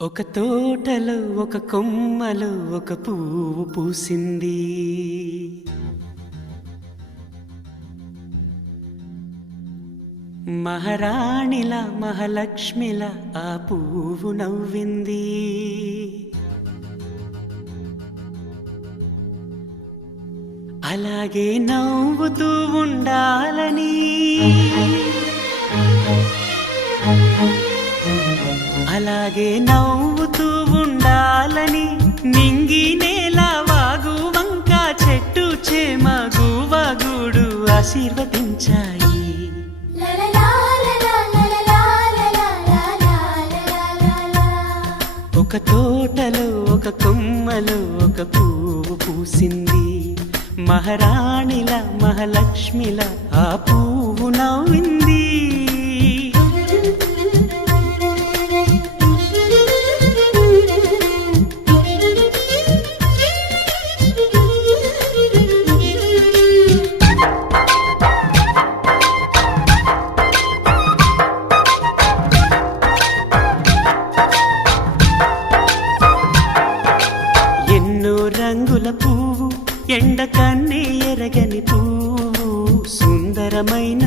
ఒక తోటలో ఒక కొమ్మలో ఒక పువ్వు పూసింది. మహారాణిలా మహాలక్ష్మిలా ఆ పువ్వు నవ్వింది. అలాగే నవ్వుతూ ఉండాలని, అలాగే నవ్వుతూ ఉండాలని నింగి నేల వాగు వంక చెట్టు చేమ గువగుడు ఆశీర్వదించాయి. ఒక తోటలో ఒక కొమ్మలో ఒక పువ్వు పూసింది. మహారాణిల మహాలక్ష్మిల ఆ పువ్వు నవ్వింది. రంగుల పువ్వు, ఎండ కన్నే ఎరగని పువ్వు, సుందరమైన